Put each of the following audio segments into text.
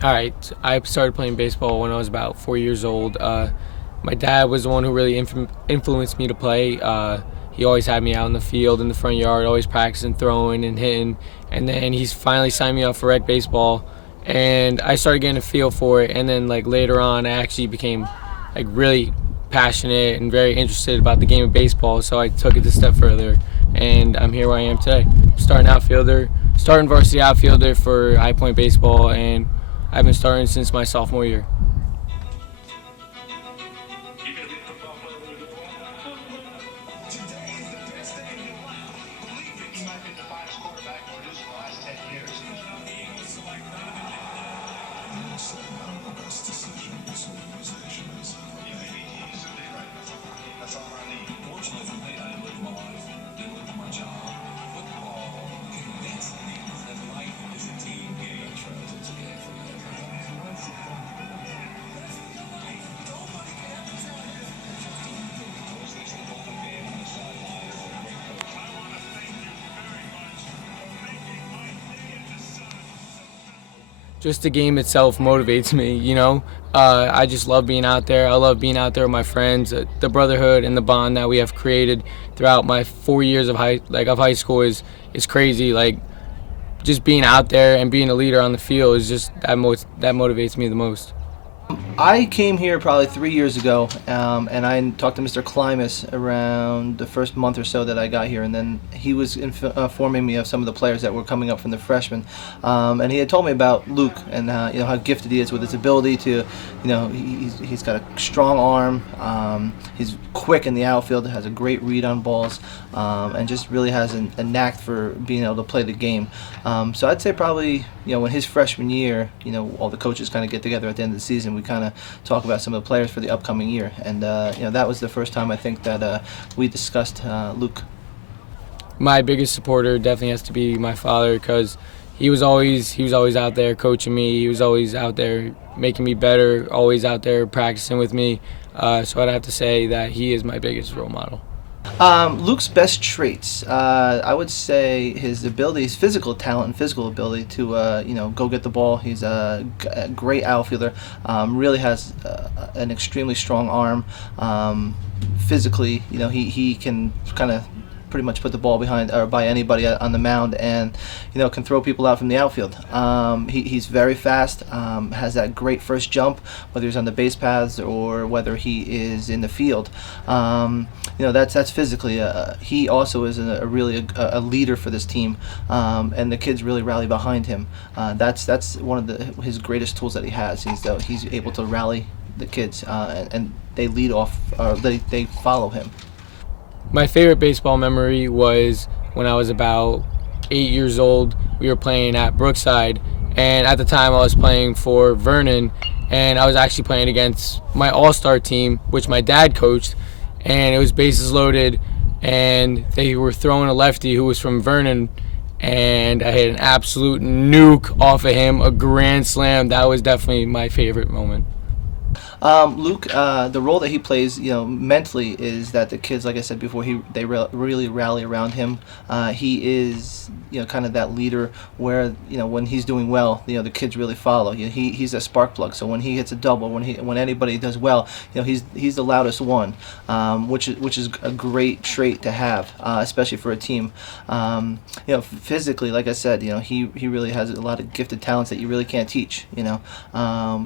All right, I started playing baseball when I was about 4 years old. My dad was the one who really influenced me to play. He always had me out in the field, in the front yard, always practicing throwing and hitting. And then he's finally signed me up for rec baseball, and I started getting a feel for it. And then like later on, I actually became like really passionate and very interested about the game of baseball. So I took it a step further, and I'm here where I am today. Starting varsity outfielder for High Point baseball, and I've been starting since my sophomore year. Just the game itself motivates me. I just love being out there. I love being out there with my friends. The brotherhood and the bond that we have created throughout my 4 years of high school is crazy. Like just being out there and being a leader on the field is just that motivates me the most. I came here probably 3 years ago, and I talked to Mr. Klimas around the first month or so that I got here, and then he was informing me of some of the players that were coming up from the freshmen, and he had told me about Luke and how gifted he is with his ability to, he's got a strong arm, he's quick in the outfield, has a great read on balls, and just really has a knack for being able to play the game. So I'd say probably when his freshman year, all the coaches kind of get together at the end of the season. We kind of talk about some of the players for the upcoming year, and that was the first time I think that we discussed Luke. My biggest supporter definitely has to be my father, because he was always out there coaching me. He was always out there making me better, always out there practicing with me. So I'd have to say that he is my biggest role model. Luke's best traits, I would say his ability, his physical talent and physical ability to, go get the ball. He's a great outfielder. Really has an extremely strong arm. Physically, he can kind of pretty much put the ball behind or by anybody on the mound, and can throw people out from the outfield. He's very fast, has that great first jump, whether he's on the base paths or whether he is in the field. That's physically. He also is really a leader for this team, and the kids really rally behind him. That's one of his greatest tools that he has. He's able to rally the kids, and they lead off. They follow him. My favorite baseball memory was when I was about 8 years old. We were playing at Brookside, and at the time I was playing for Vernon, and I was actually playing against my all-star team, which my dad coached, and it was bases loaded, and they were throwing a lefty who was from Vernon, and I hit an absolute nuke off of him, a grand slam. That was definitely my favorite moment. Luke, the role that he plays, mentally, is that the kids, like I said before, really rally around him. He is, kind of that leader where, when he's doing well, the kids really follow. He's a spark plug. So when he hits a double, when anybody does well, he's the loudest one, which is a great trait to have, especially for a team. Physically, like I said, he really has a lot of gifted talents that you really can't teach.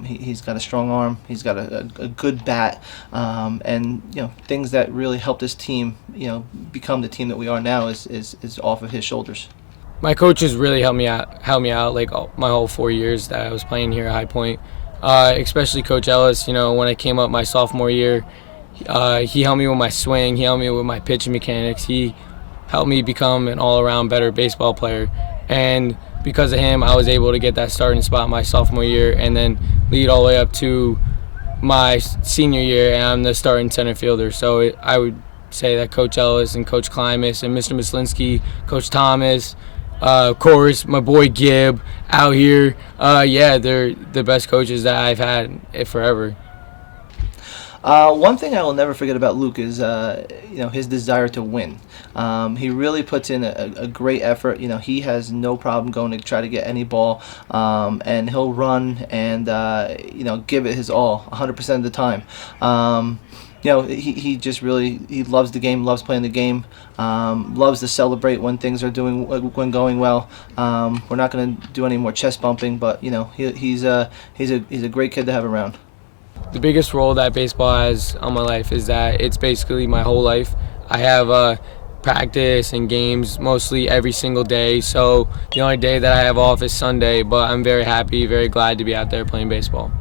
He's got a strong arm. He's got a good bat, and things that really helped his team, become the team that we are now is off of his shoulders. My coaches really helped me out like my whole 4 years that I was playing here at High Point. Especially Coach Ellis. When I came up my sophomore year, he helped me with my swing. He helped me with my pitching mechanics. He helped me become an all-around better baseball player. And because of him, I was able to get that starting spot my sophomore year, and then lead all the way up to my senior year, and I'm the starting center fielder. So I would say that Coach Ellis and Coach Klimas and Mr. Mislinski, Coach Thomas, of course, my boy Gibb out here, they're the best coaches that I've had forever. One thing I will never forget about Luke is, his desire to win. He really puts in a great effort. He has no problem going to try to get any ball, and he'll run and give it his all, 100% of the time. He just really he loves the game, loves playing the game, loves to celebrate when going well. We're not going to do any more chest bumping, but he's a great kid to have around. The biggest role that baseball has on my life is that it's basically my whole life. I have practice and games mostly every single day, so the only day that I have off is Sunday, but I'm very happy, very glad to be out there playing baseball.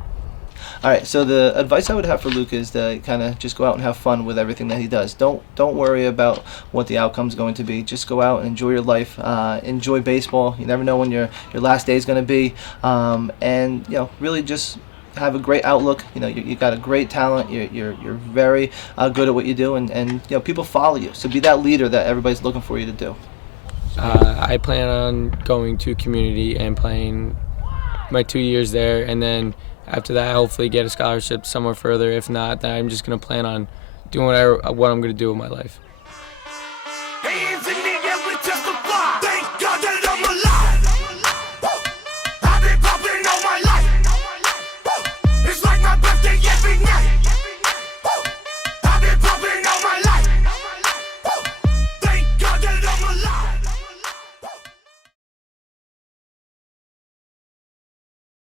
All right. So the advice I would have for Luke is to kind of just go out and have fun with everything that he does. Don't worry about what the outcome's going to be. Just go out and enjoy your life. Enjoy baseball. You never know when your last day is going to be. And really just have a great outlook. You got a great talent. You're very good at what you do, and people follow you. So be that leader that everybody's looking for you to do. I plan on going to community and playing my 2 years there, and then after that, hopefully get a scholarship somewhere further. If not, then I'm just going to plan on doing what I'm going to do with my life.